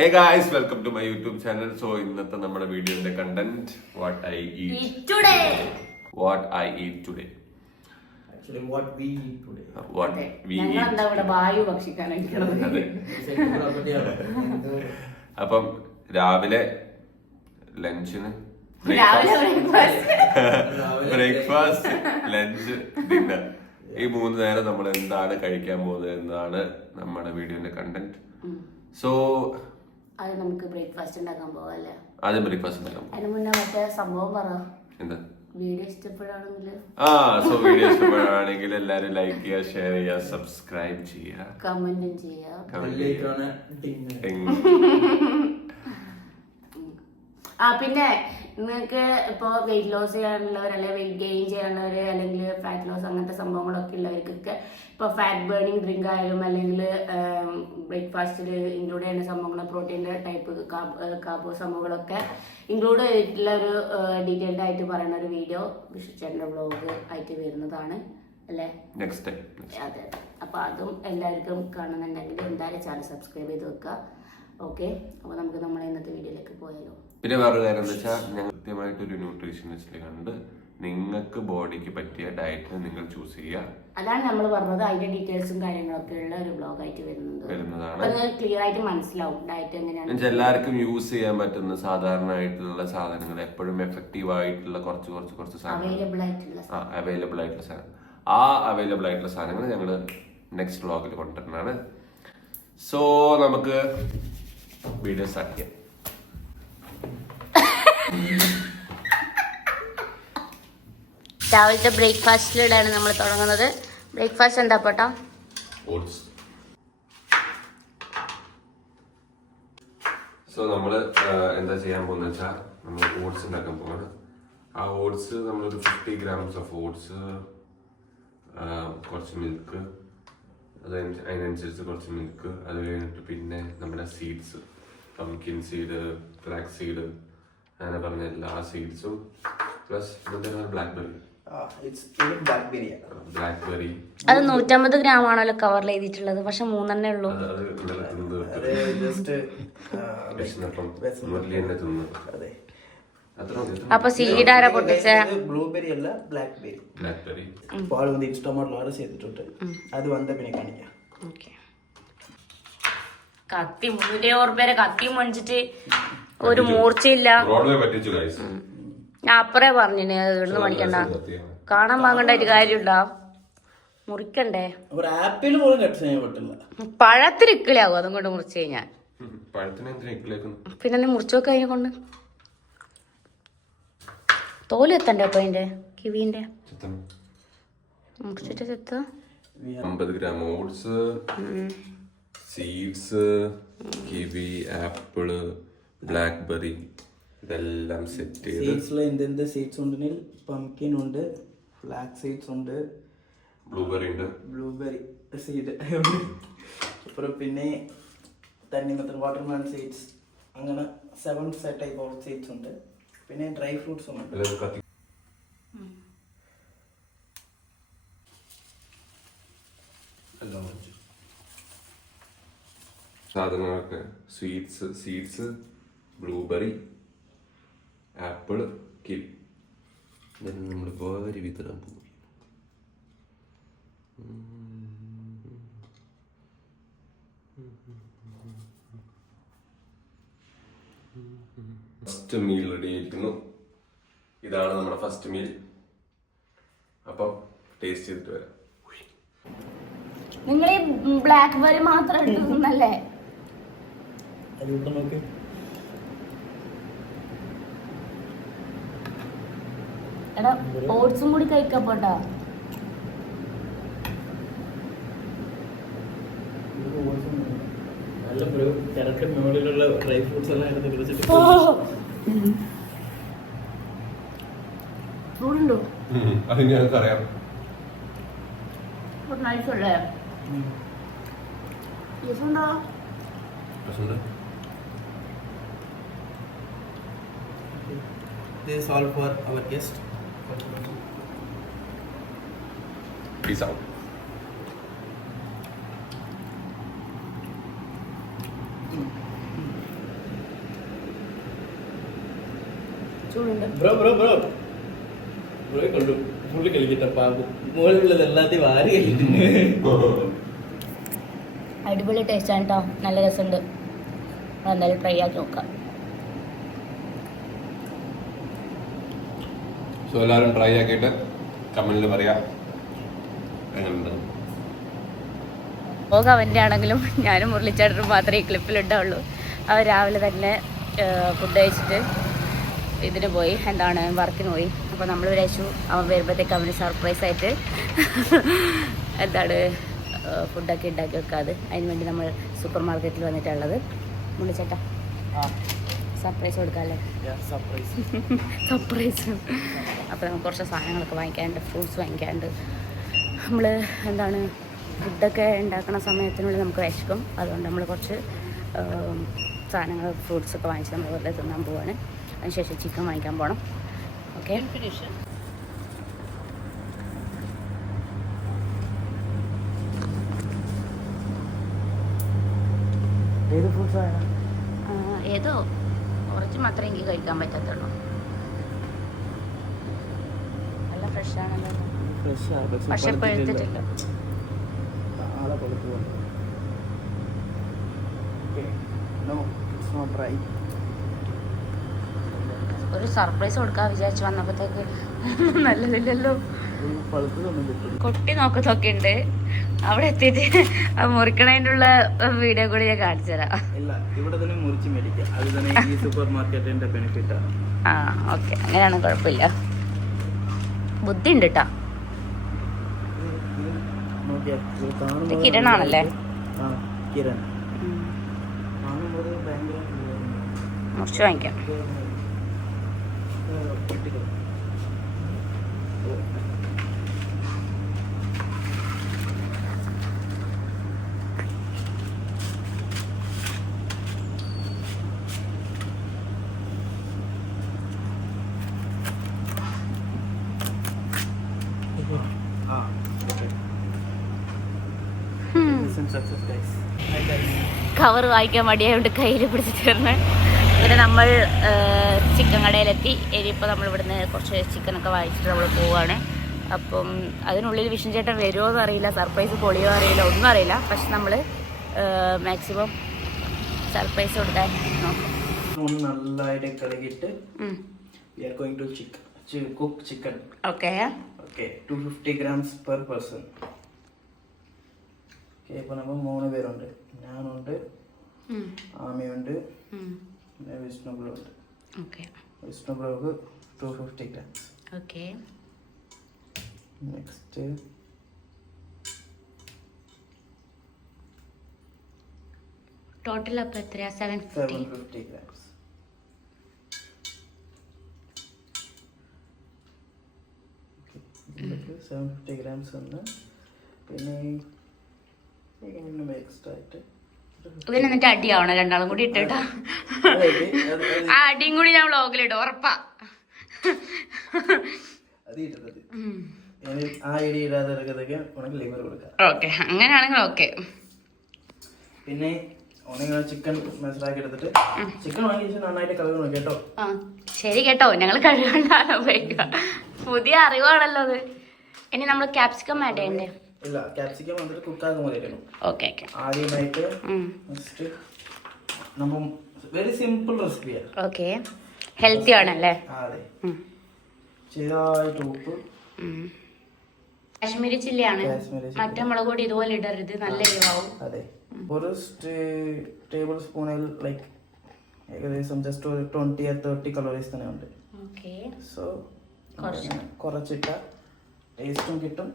Hey guys, welcome to my YouTube channel. So ഇന്നത്തെ നമ്മുടെ വീഡിയോയുടെ content what I eat today. Actually, what we eat today. What we eat. ഞങ്ങളെന്താ ഇവിടെ വായു ഭക്ഷിക്കാനായിരിക്കണം. അതെ. അപ്പം രാവിലെ ലഞ്ചിന് ബ്രേക്ക്ഫാസ്റ്റ് ലഞ്ച് ഡിന്നർ ഈ 3 നേരം നമ്മൾ എന്താണ് കഴിക്കാൻ പോകുന്നത് എന്നാണ് നമ്മുടെ വീഡിയോന്റെ കണ്ടന്റ്. സോ അത് നമുക്ക് ബ്രേക്ക്ഫാസ്റ്റ് ഉണ്ടാക്കാൻ പോവല്ലേ? ആദ്യം ബ്രേക്ക്ഫാസ്റ്റ് ഉണ്ടാക്കാം. അതിന് മുന്നേ മറ്റേ സംഭവം പറ. എന്താ? വീഡിയോ ഇഷ്ടപ്പെടുകയാണെങ്കിൽ സോ വീഡിയോ ഇഷ്ടപ്പെടുകയാണെങ്കിൽ എല്ലാരും ലൈക്ക് ചെയ്യുക, ഷെയർ ചെയ്യുക, സബ്സ്ക്രൈബ് ചെയ്യുക, കമന്റും ചെയ്യുക. പിന്നെ നിങ്ങൾക്ക് ഇപ്പോൾ വെയിറ്റ് ലോസ് ചെയ്യാനുള്ളവർ അല്ലെങ്കിൽ വെയിറ്റ് ഗെയിൻ ചെയ്യാനുള്ളവർ അല്ലെങ്കിൽ ഫാറ്റ് ലോസ് അങ്ങനത്തെ സംഭവങ്ങളൊക്കെ ഉള്ളവർക്കൊക്കെ ഇപ്പോൾ ഫാറ്റ് ബേണിംഗ് ഡ്രിങ്ക് ആയാലും അല്ലെങ്കിൽ ബ്രേക്ക്ഫാസ്റ്റിൽ ഇൻക്ലൂഡ് ചെയ്യുന്ന സംഭവങ്ങൾ പ്രോട്ടീൻ്റെ ടൈപ്പ് കാർബോ സംഭവങ്ങളൊക്കെ ഇൻക്ലൂഡ് ചെയ്തിട്ടുള്ള ഒരു ഡീറ്റെയിൽഡ് ആയിട്ട് പറയുന്ന ഒരു വീഡിയോ വിഷ്ണുചേട്ടൻ്റെ വ്ളോഗ് ആയിട്ട് വരുന്നതാണ് അല്ലേ? അതെ. അപ്പോൾ അതും എല്ലാവർക്കും കാണുന്നുണ്ടെങ്കിൽ എന്തായാലും ചാനൽ സബ്സ്ക്രൈബ് ചെയ്ത് വെക്കുക. ഓക്കെ, അപ്പോൾ നമുക്ക് നമ്മളെ ഇന്നത്തെ വീഡിയോയിലേക്ക് പോയാലോ. പിന്നെ വേറൊരു കാര്യം എന്താ വെച്ചാൽ ഞങ്ങൾ കൃത്യമായിട്ടൊരു ന്യൂട്രീഷനിസ്റ്റിനെ കണ്ട് നിങ്ങൾക്ക് ബോഡിക്ക് പറ്റിയ ഡയറ്റ് നിങ്ങൾ ചൂസ് ചെയ്യുക. അതാണ് നമ്മൾ പറഞ്ഞത്. അതിന്റെ ഡീറ്റെയിൽസും കാര്യങ്ങളൊക്കെ ഉള്ള ഒരു ബ്ലോഗ് ആയിട്ട് വരുന്നതാണ്. ക്ലിയർ ആയിട്ട് മനസ്സിലാവും ഡയറ്റ് എങ്ങനെയാണ്. എല്ലാവർക്കും യൂസ് ചെയ്യാൻ പറ്റുന്ന സാധാരണ ആയിട്ടുള്ള സാധനങ്ങൾ, എപ്പോഴും എഫക്റ്റീവ് ആയിട്ടുള്ള കുറച്ച് അവൈലബിൾ ആയിട്ടുള്ള സാധനം, ആ അവൈലബിൾ ആയിട്ടുള്ള സാധനങ്ങൾ ഞങ്ങൾ നെക്സ്റ്റ് വ്ലോഗിൽ കൊണ്ടുവരുന്നതാണ്. സോ നമുക്ക് വീഡിയോ സ്റ്റാർട്ട് ചെയ്യാം. രാവിലത്തെ ബ്രേക്ക്ഫാസ്റ്റിലൂടെയാണ് നമ്മൾ തുടങ്ങുന്നത്. ബ്രേക്ക്ഫാസ്റ്റ് എന്താ പോട്ടാ? ഓട്സ്. സോ നമ്മൾ എന്താ ചെയ്യാൻ പോകുന്ന വെച്ചാൽ നമ്മൾ ഓട്സ് ഉണ്ടാക്കാൻ പോവാണ്. ആ ഓട്സ് നമ്മളൊരു 50 grams ഓഫ് ഓട്സ്, കുറച്ച് മിൽക്ക്, അതിനനുസരിച്ച് കുറച്ച് മിൽക്ക്, അത് കഴിഞ്ഞിട്ട് പിന്നെ നമ്മുടെ seeds, pumpkin seed, flax seed, അങ്ങനെ പറഞ്ഞ എല്ലാ സീഡ്സും പ്ലസ് ബ്ലാക്ക്ബെറി. അത് 150 gram ആണല്ലോ കവറിൽ എഴുതിയിട്ടുള്ളത്, പക്ഷെ 3 ഉള്ളൂ. അപ്പൊ സീഡ് ആരാ പൊട്ടിച്ച? ബ്ലൂബെറി അല്ല, ബ്ലാക്ക്ബെറി. പാൽ வந்து ഇൻസ്റ്റാമാർട്ടിൽ ഓർഡർ ചെയ്തിട്ടുണ്ട്. അത് വന്ന പിന്നെ കാണിക്കാം. കത്തി 300 പേരെ കത്തി മണിച്ചിട്ട് ഒരു മൂർച്ചയില്ല. ഞാൻ അപ്പറേ പറഞ്ഞിന് ഇവിടുന്ന് മണിക്കണ്ട, കാണാൻ വാങ്ങണ്ടായിട്ട് കാര്യമുണ്ടോ? മുറിക്കണ്ടേ? പഴത്തിന് ഇക്കിലാവും അതും കൊണ്ട് മുറിച്ചു കഴിഞ്ഞാൽ. പിന്നെ മുറിച്ചു വെക്ക അതിനെ കൊണ്ട് തോല് എത്തണ്ടേ? അപ്പൊ അതിന്റെ കിവിന്റെ മുറിച്ചിട്ട് ചെത്ത 50 gram oats, seeds, kiwi, apple, blackberry, ഇതെല്ലാം സെറ്റ് ചെയ്ത്. സീഡ്സിൽ എന്തെന്ത് സീഡ്സ് ഉണ്ടെങ്കിൽ പംകിൻ ഉണ്ട്, ഫ്ലാക്സ് സീഡ്സ് ഉണ്ട്, ബ്ലൂബെറി സീഡ് അப்புறம் പിന്നെ തണ്ണിമത്തൻ, വാട്ടർമെലൺ സീഡ്സ്, അങ്ങനെ 7 ടൈപ്പ് ഓഫ് സീഡ്സ് ഉണ്ട്. പിന്നെ ഡ്രൈ ഫ്രൂട്ട്സും ഉണ്ട്. സാധനങ്ങളൊക്കെ സീഡ്സ്, ബ്ലൂബെറി, ആപ്പിള്, കിവി, നമ്മൾ വേറെ വിതരാൻ പോകും. ഫസ്റ്റ് മീൽ റെഡി ആയിരിക്കുന്നു. ഇതാണ് നമ്മുടെ ഫസ്റ്റ് മീൽ. അപ്പം ടേസ്റ്റ് ചെയ്തിട്ട് വരാം. നിങ്ങൾ ഈ ബ്ലാക്ക്ബെറി മാത്രം എടുക്കുന്നല്ലേ? എടാ ഓട്സും കൂടി കഴിക്കപ്പോട്ടാ. ഡ്രൈ ഫ്രൂട്ട്സ് എല്ലാം ചൂടുണ്ടോ? അത് ഞങ്ങൾക്കറിയാം. നൈസല്ലേ? രസമുണ്ടോ? This is all for our guest. Peace out. ചൂടുണ്ട്. ബ്രോ കൊണ്ടു ഫുള്ള് കളിക്കട്ടെ പാമ്പ് മുകളിലുള്ളത് എല്ലാத்தைയും വാരി കളിക്കുന്നു. അടിപൊളി ടേസ്റ്റ് ആണ് കേട്ടോ, നല്ല രസമുണ്ട്. എന്തായാലും ട്രൈ ആക്കി നോക്കാം. സോ എല്ലാവരും ട്രൈ ആക്കിയിട്ട് കമന്റിൽ പറയാം എങ്ങനെയുണ്ട്. പോക അവൻ്റെ ആണെങ്കിലും ഞാനും മുരളിച്ചേട്ടനും മാത്രമേ ഈ ക്ലിപ്പിലുണ്ടാവുള്ളൂ. അവർ രാവിലെ തന്നെ ഫുഡ് കഴിച്ചിട്ട് ഇതിന് പോയി, എന്താണ് വർക്കിന് പോയി. അപ്പോൾ നമ്മൾ വിചാരിച്ചു അവൻ വരുമ്പോഴത്തേക്ക് അവന് സർപ്രൈസായിട്ട് എന്താണ് ഫുഡൊക്കെ ഉണ്ടാക്കി വെക്കാതെ. അതിന് വേണ്ടി നമ്മൾ സൂപ്പർ മാർക്കറ്റിൽ വന്നിട്ടുള്ളത്. മുരളിച്ചേട്ടാ സർപ്രൈസ് കൊടുക്കാമല്ലേ? സർപ്രൈസ്. അപ്പോൾ നമുക്ക് കുറച്ച് സാധനങ്ങളൊക്കെ വാങ്ങിക്കാനുണ്ട്, ഫ്രൂട്ട്സ് വാങ്ങിക്കാനുണ്ട്. നമ്മൾ എന്താണ് ഫുഡൊക്കെ ഉണ്ടാക്കുന്ന സമയത്തിനുള്ളിൽ നമുക്ക് വിശക്കും. അതുകൊണ്ട് നമ്മൾ കുറച്ച് സാധനങ്ങൾ ഫ്രൂട്ട്സൊക്കെ വാങ്ങിച്ച് നമ്മൾ വെറുതെ തിന്നാൻ പോവാണ്. അതിനുശേഷം ചിക്കൻ വാങ്ങിക്കാൻ പോകണം. ഓക്കെ, ഏത് ഫ്രൂട്ട്സ് ആണ്? ഏതോ കുറച്ച് മാത്രമേ എനിക്ക് കഴിക്കാൻ പറ്റത്തുള്ളൂ. നല്ല ഫ്രഷാണല്ലോ, പക്ഷെ പഴുത്തിട്ടില്ല. ഒരു സർപ്രൈസ് കൊടുക്കാൻ വിചാരിച്ചു വന്നപ്പോഴത്തേക്ക് നല്ലതില്ലല്ലോ. കൊട്ടി നോക്കത്തൊക്കെ ഉണ്ട്. അവിടെ എത്തിയിട്ട് മുറിക്കണതിൻ്റെ ഉള്ള വീഡിയോ കൂടി ഞാൻ കാണിച്ചു തരാം. ആ ഓക്കെ, അങ്ങനെയാണ്, കുഴപ്പമില്ല. ബുദ്ധി ഉണ്ട് കേട്ടോ. കിരണാണല്ലേ? മുറിച്ച് വാങ്ങിക്കാം. കവർ വായിക്കാൻ മടിയായതുകൊണ്ട് കയ്യിൽ പിടിച്ച് ചേർന്ന്. പിന്നെ നമ്മൾ ചിക്കൻ കടയിലെത്തി. ഇനിയിപ്പോൾ നമ്മൾ ഇവിടുന്ന് കുറച്ച് ചിക്കനൊക്കെ വാങ്ങിച്ചിട്ട് നമ്മൾ പോവുകയാണ്. അപ്പം അതിനുള്ളിൽ വിഷ്ണു ചേട്ടൻ വരുമോ എന്നറിയില്ല, സർപ്രൈസ് പൊളിയോ അറിയില്ല, ഒന്നും അറിയില്ല. പക്ഷെ നമ്മൾ മാക്സിമം സർപ്രൈസ് കൊടുക്കാൻ നോക്കാം. നല്ലതായിട്ട് കഴുകിയിട്ട് we are going to cook chicken. Okay. 250 grams per person. ഇപ്പോൾ നമ്മൾ 3 പേരുണ്ട്. ഞാനുണ്ട്, ആമിയുണ്ട്, പിന്നെ വിഷ്ണുബ്രോ ഉണ്ട്. വിഷ്ണുബ്രോക്ക് 250 grams. നെക്സ്റ്റ് ടോട്ടൽ അപ്പോൾ എത്രയാ? 750 grams. ഇതിലേക്ക് 750 grams ഉണ്ട്. പിന്നെ എക്സ്ട്രാ ആയിട്ട് ഇവൻ എന്നിട്ട് അടിയാവണം രണ്ടാളും കൂടി ഇട്ടിട്ടാ. ആ അടിയും കൂടി ഞാൻ വ്ളോഗിലിടും, ഉറപ്പാ. ഓക്കെ, അങ്ങനെയാണെങ്കിൽ ഓക്കെ. പിന്നെ ചിക്കൻ മനസ്സിലാക്കി എടുത്തിട്ട് ചിക്കൻ വാങ്ങി നന്നായിട്ട് കഴുകണം കേട്ടോ. ശരി കേട്ടോ, ഞങ്ങൾ കഴുകണ്ടാണ് ഉപയോഗിക്കുക. പുതിയ അറിവാണല്ലോ അത്. ഇനി നമ്മൾ ക്യാപ്സിക്കം ആഡ് ചെയ്യണ്ടേ? ഇല്ല, ക്യാപ്സിക്കം വന്നിട്ട് കുക്കാകും മതിയായിരുന്നു. ഓക്കെ. ആദ്യമായിട്ട് ഫസ്റ്റ് നമ്മൾ വെരി സിമ്പിൾ റെസിപ്പിയാണ്. ഓക്കെ, ഹെൽത്തി ആണല്ലേ? അതെ. ചെറുതായിട്ട് ഉപ്പ്, കാശ്മീരി ചില്ലിയാണ്, മറ്റേ മുളക് പൊടി ഇതുപോലെ ഇടരുത്, നല്ല എരിവാവും. അതെ, ഒരു ടേബിൾ സ്പൂണിൽ ലൈക്ക് ഏകദേശം ജസ്റ്റ് ഒരു 20 or 30 കലോറീസ് തന്നെ ഉണ്ട്. സോ കുറച്ചിട്ട ടേസ്റ്റും കിട്ടും.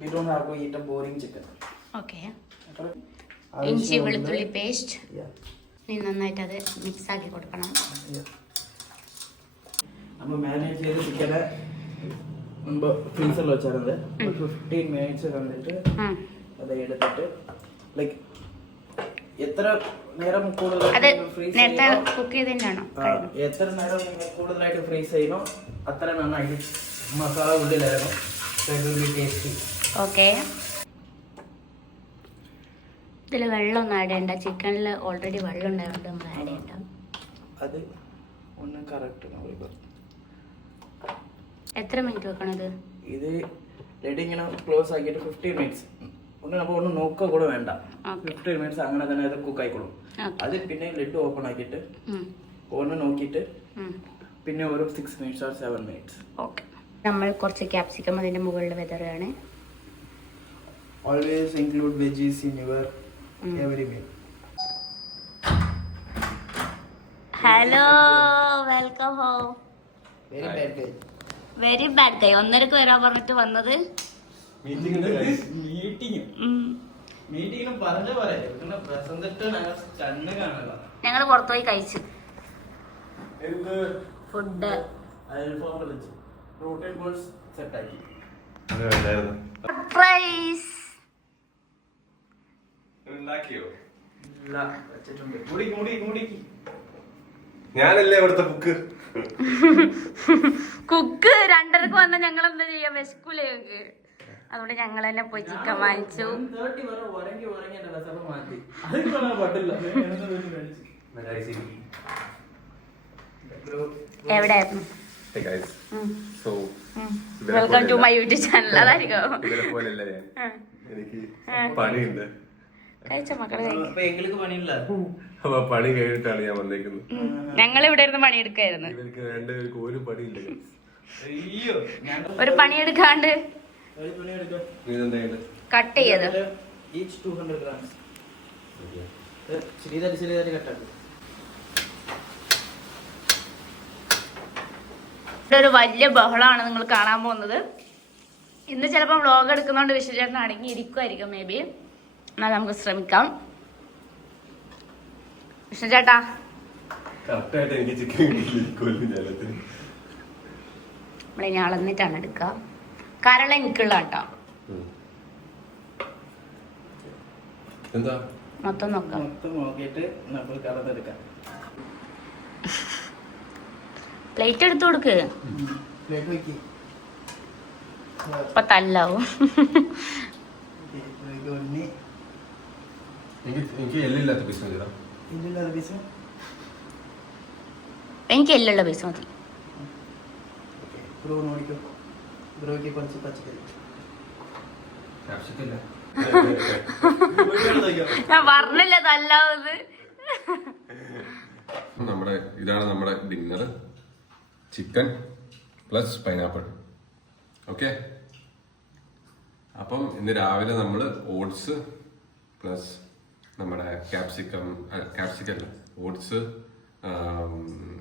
We don't have to eat a boring chicken. Okay. ഇഞ്ചി വെളുത്തുള്ളി പേസ്റ്റ് നീ നന്നായിട്ട് അത് മിക്സ് ആക്കി കൊടുക്കണം. നമ്മൾ മാരിനേറ്റ് ചെയ്ത ചിക്കനെ മുമ്പ് ഫ്രീസറിൽ വെച്ചായിരുന്നത് 15 minutes കണ്ടിട്ട് അത് എടുത്തിട്ട് ലൈക്ക് എത്ര നേരം കൂടുതലായിട്ട് ഫ്രീസ് ചെയ്യണോ അത്ര നന്നായിട്ട് മസാല ഉള്ളിലായിരുന്നു. ടേസ്റ്റി. ഓക്കെ, ഇതിൽ വെള്ളമൊന്നും ആഡ് ചെയ്യണ്ട, ചിക്കനിൽ ഓൾറെഡി വെള്ളം ഉണ്ടായതുകൊണ്ട് നമ്മൾ ആഡ് ചെയ്യണ്ട. അത് ഒന്ന് കറക്റ്റ് എത്ര മിനിറ്റ് വെക്കണം ഇത്? ഇത് ലെഡ് ഇങ്ങനെ ക്ലോസ് ആക്കിയിട്ട് 15 മിനിറ്റ്സ് ഒന്ന് നമ്മൾ ഒന്നും നോക്കുക കൂടെ വേണ്ട. 15 മിനിറ്റ്സ് അങ്ങനെ തന്നെ അത് കുക്ക് ആയിക്കോളും. അത് പിന്നെ ലെഡ് ഓപ്പൺ ആക്കിയിട്ട് ഒന്ന് നോക്കിയിട്ട് പിന്നെ ഒരു 6 മിനിറ്റ്സ് ഓർ 7 മിനിറ്റ്സ്. ഓക്കെ, നമ്മൾ കുറച്ച് ക്യാപ്സിക്കം അതിൻ്റെ മുകളിൽ വെതറുകയാണ്. Always include veggies in your every meal. Hello, welcome home. Very bad guy. Very bad guy. 1:30 വരാൻ പറഞ്ഞിട്ട് വന്നത് മീറ്റിംഗിലും പറഞ്ഞ പോലെ കണ്ണ് കാണാനുള്ള ഞങ്ങൾ പുറത്തുപോയി കഴിച്ചു ഫുഡ്. പ്രോട്ടീൻ ബോൾസ് സെറ്റ് ആക്കി. സർപ്രൈസ് ഉണ്ടാക്കിയോ? ഇല്ല, വെച്ചിട്ടുണ്ട്. മുടിക്ക്. ഞാനല്ലേ ഇവിടുത്തെ കുക്ക്. കുക്ക് 2:30 വന്ന ഞങ്ങൾ എന്താ ചെയ്യാ? വിശക്കൂലേ ഞങ്ങൾക്ക്? അതുകൊണ്ട് ഞങ്ങൾ തന്നെ പോയി ചിക്കൻ വാങ്ങിച്ചു. 1:30 വരെ ഉറങ്ങി എന്റെ റെസിപ്പി മാറ്റി. അതിന് പറ്റില്ല. എവിടെയായിരുന്നു? Hey guys. So, welcome to my YouTube channel. അതായിരിക്കും എനിക്ക് പണിയുണ്ട്. കഴിച്ച മക്കളെ അപ്പൊ എங்களுக்கு പണിയില്ല. അപ്പൊ പണി കഴിഞ്ഞിട്ടാണ് ഞാൻ വന്നേക്കുന്നത്. ഞങ്ങൾ ഇവിടെ ഇരുന്ന് പണിയെടുക്കായിരുന്നു. ഇവർക്ക് രണ്ടുപേർക്ക് ഒരു പണിയില്ല. അയ്യോ, ഒരു പണിയെടുക്കാണ്ട് ഒരു തുണി എടുക്കാം. ഇതെന്താ? കട്ട് ചെയ്ത് ഈച്ച് 200 grams. ചെറിയതായിട്ട് കട്ടാക്കും. ഇവിടെ ഒരു വലിയ ബഹളമാണ് നിങ്ങൾ കാണാൻ പോകുന്നത്. ഇന്ന് ചിലപ്പോൾ വ്ളോഗ് എടുക്കുന്നതുകൊണ്ട് വിശ്വചേട്ടൻ അടങ്ങിയിരിക്കുമായിരിക്കും മേ ബി. എന്നാൽ നമുക്ക് ശ്രമിക്കാം. വിഷ്ണുചേട്ടാ, കറക്റ്റായിട്ട് എനിക്ക് ചിക്കൻ നമ്മളിനി അളന്നിട്ടാണ് എടുക്കുക. കരള എനിക്കുള്ള കേട്ടോ. എന്താ മൊത്തം നോക്കാം. മൊത്തം നോക്കിയിട്ട് നമുക്ക് കറന്നെടുക്കാം. പ്ലേറ്റ് എടുത്തു കൊടുക്ക്. പ്ലേറ്റ് വെക്കി. ഇപ്പൊ തല്ലാവും. എനിക്ക് എല്ലില്ലാത്ത പീസ് മതി. ഇതില്ലാതെ പീസ് എനിക്ക് എല്ലുള്ള പീസ് മതി. ബ്രോ നോക്കിക്കോ. ബ്രോയ്ക്ക് കുറച്ച് പച്ചക്കറി. ഞാൻ പറഞ്ഞില്ല തല്ലാവുന്നത്. ഇതാണ് നമ്മുടെ dinner. Chicken plus pineapple. Okay, അപ്പം ഇന്ന് രാവിലെ നമ്മൾ ഓട്സ് പ്ലസ് നമ്മുടെ ക്യാപ്സിക്കല്ല ഓട്സ്,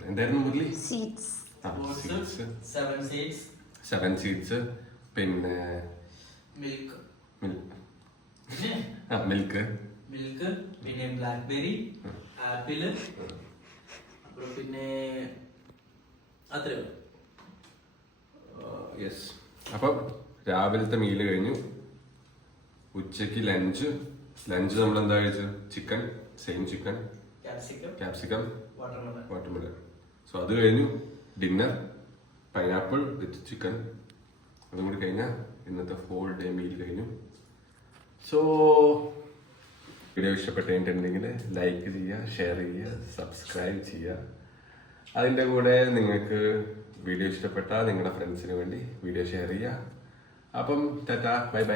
എന്തായിരുന്നു മുരളി? സീഡ്സ്. സെവൻ സീഡ്സ്, പിന്നെ മിൽക്ക്, പിന്നെ ബ്ലാക്ക്ബെറി, ആപ്പിള്, പിന്നെ അത്രയോ. യെസ്. അപ്പം രാവിലത്തെ മീല് കഴിഞ്ഞു. ഉച്ചക്ക് ലഞ്ച് നമ്മൾ എന്താ കഴിച്ചത്? Chicken, same chicken, capsicum, watermelon. So അത് കഴിഞ്ഞു. Dinner pineapple with chicken. അതും കൂടി കഴിഞ്ഞാൽ ഇന്നത്തെ 4 ഡേ മീൽ കഴിഞ്ഞു. സോ വീഡിയോ ഇഷ്ടപ്പെട്ടിട്ടുണ്ടെങ്കിൽ ലൈക്ക് ചെയ്യുക, ഷെയർ ചെയ്യുക, സബ്സ്ക്രൈബ് ചെയ്യുക. അതിൻ്റെ കൂടെ നിങ്ങൾക്ക് വീഡിയോ ഇഷ്ടപ്പെട്ടാൽ നിങ്ങളുടെ ഫ്രണ്ട്സിന് വേണ്ടി വീഡിയോ ഷെയർ ചെയ്യുക. അപ്പം ടാറ്റാ, ബൈ ബൈ.